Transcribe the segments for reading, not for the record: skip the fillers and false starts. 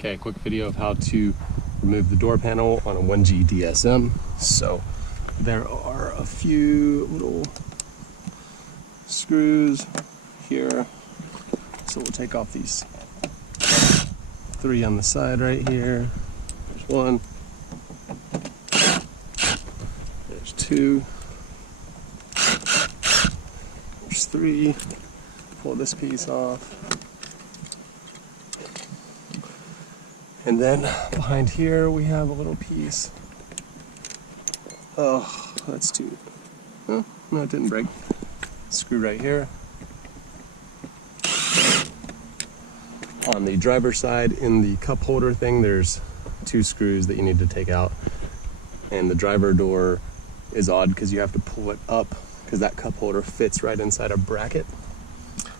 Okay, a quick video of how to remove the door panel on a 1G DSM. So there are a few little screws here. So we'll take off these 3 on the side right here. There's 1. There's 2. There's 3. Pull this piece off. And then behind here we have a little piece. Oh, that's too. Oh, no, it didn't break. Screw right here. On the driver's side, in the cup holder thing, there's 2 screws that you need to take out. And the driver door is odd because you have to pull it up because that cup holder fits right inside a bracket.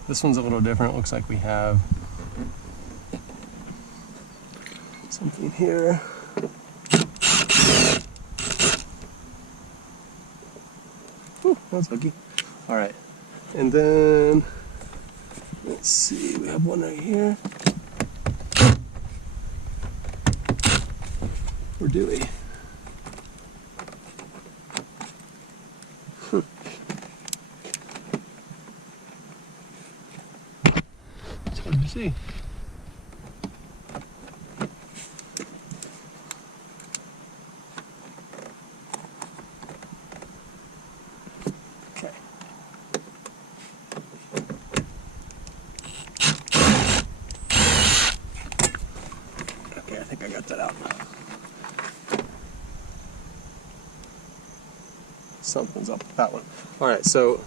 This one's a little different. It looks like we have something here. Whew, that's hooky. All right, and then let's see, we have one right here. Or do we? It's hard to see. I think I got that out. Something's up with that one. All right, so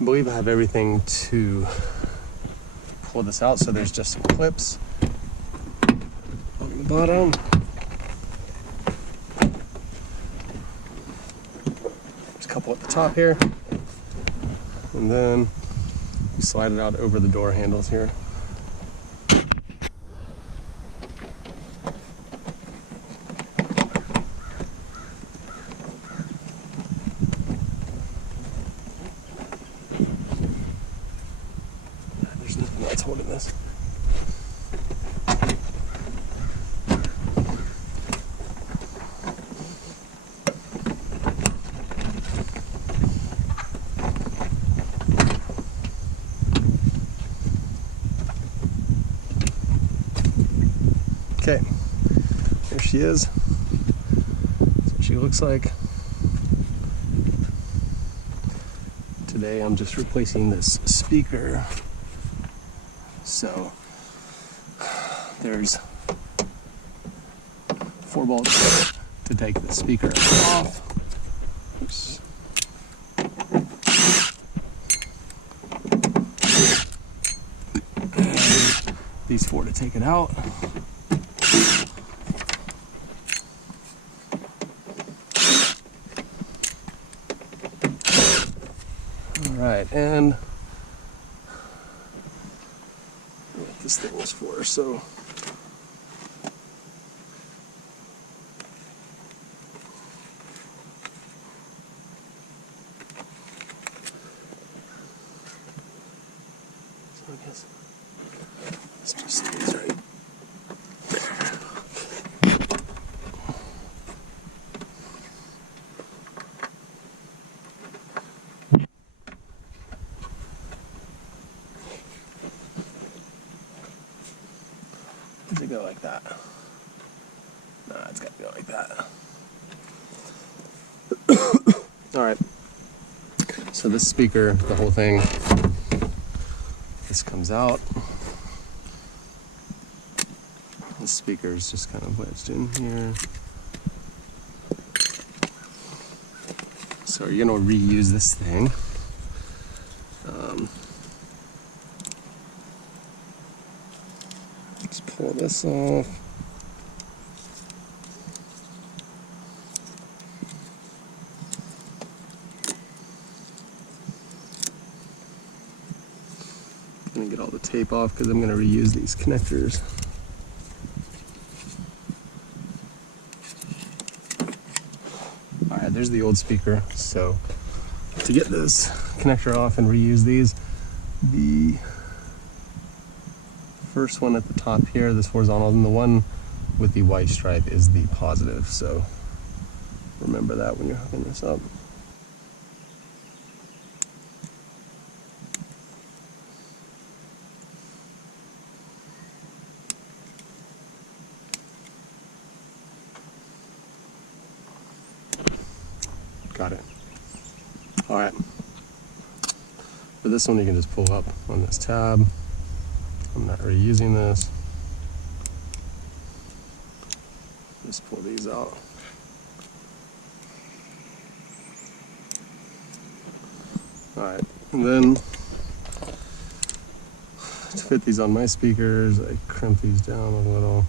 I believe I have everything to pull this out. So there's just some clips on the bottom. There's a couple at the top here. And then you slide it out over the door handles here. There's nothing else holding this. Okay, there she is. That's what she looks like. Today I'm just replacing this speaker. So there's 4 bolts to take the speaker off. Oops. And these 4 to take it out. All right, and what this thing was for, so I guess this just stays right. Does it go like that? No, it's got to go like that. All right. So this speaker, the whole thing, this comes out. The speaker is just kind of wedged in here. So you're going to reuse this thing. Just pull this off. I'm going to get all the tape off because I'm going to reuse these connectors. Alright, there's the old speaker. So to get this connector off and reuse these, the first one at the top here, this horizontal, and the one with the white stripe is the positive. So remember that when you're hooking this up. Got it. All right. For this one, you can just pull up on this tab. I'm not reusing this. Just pull these out. All right, and then to fit these on my speakers, I crimp these down a little.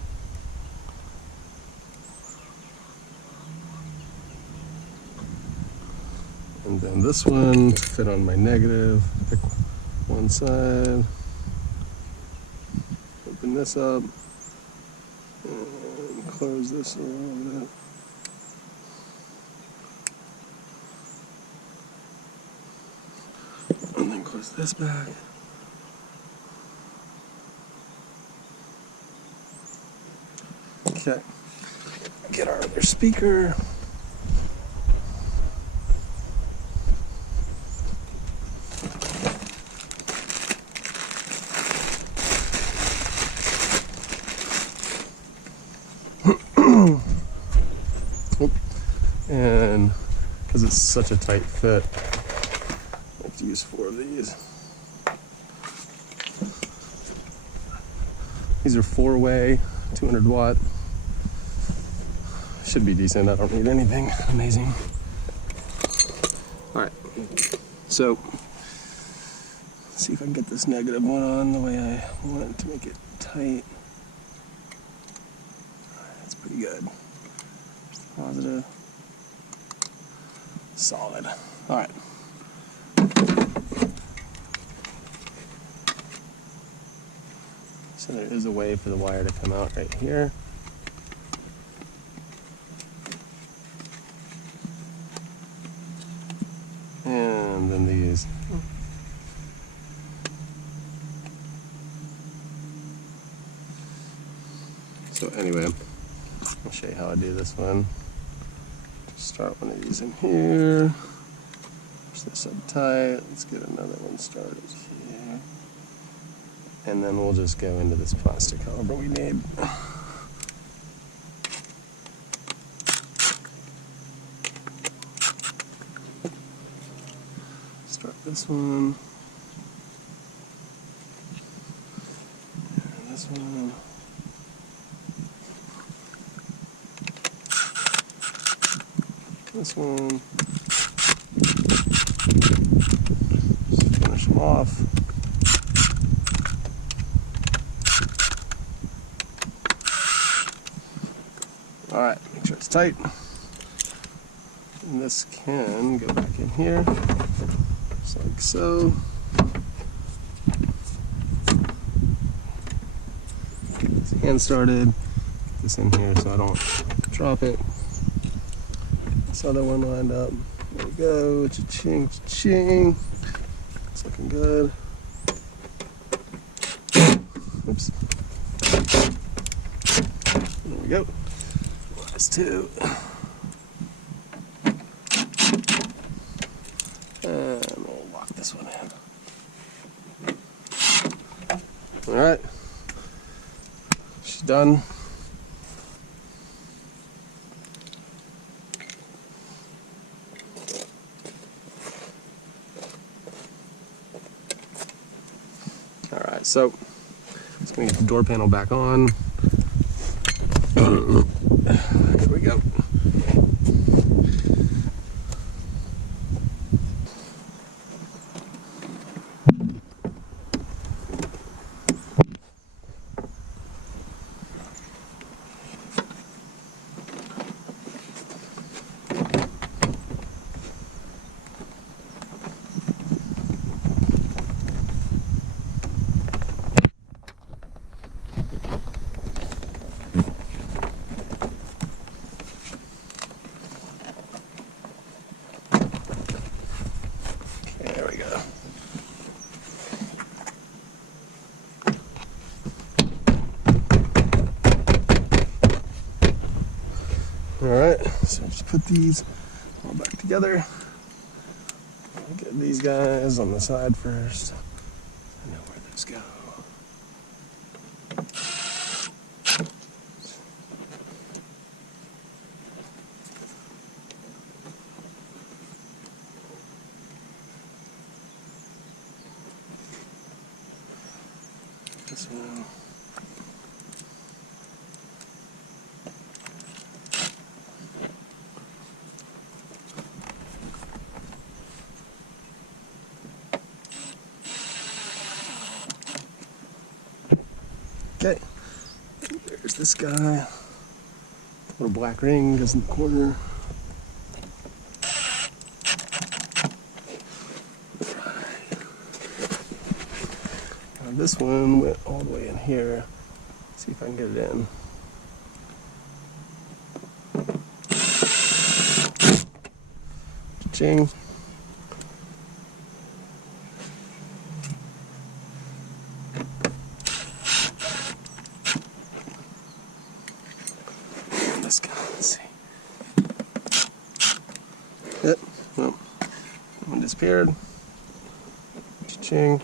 And then this one to fit on my negative, pick one side, open this up, and close this a little bit. And then close this back. Okay, get our other speaker. And because it's such a tight fit, I have to use 4 of these. These are 4-way, 200 watt. Should be decent. I don't need anything amazing. All right, so let's see if I can get this negative one on the way I want it to make it tight. That's pretty good. Positive. Solid. All right. So there is a way for the wire to come out right here. And then these. So anyway, I'll show you how I do this one. Start one of these in here, push this up tight, let's get another one started here, and then we'll just go into this plastic however we need. Start this one, and this one. This one, just finish them off. All right, make sure it's tight. And this can go back in here, just like so. Get this hand started, get this in here so I don't drop it. This other one lined up. There we go. Cha-ching, cha-ching. It's looking good. Oops. There we go. Last 2. And we'll lock this one in. All right. She's done. Alright, so just going to get the door panel back on. Here we go. Alright, so just put these all back together. Get these guys on the side first. I know where those go. This one. Okay, there's this guy. Little black ring goes in the corner. Now this one went all the way in here. Let's see if I can get it in. Cha-ching. Let's see. Yep, well, one disappeared. Cha-ching.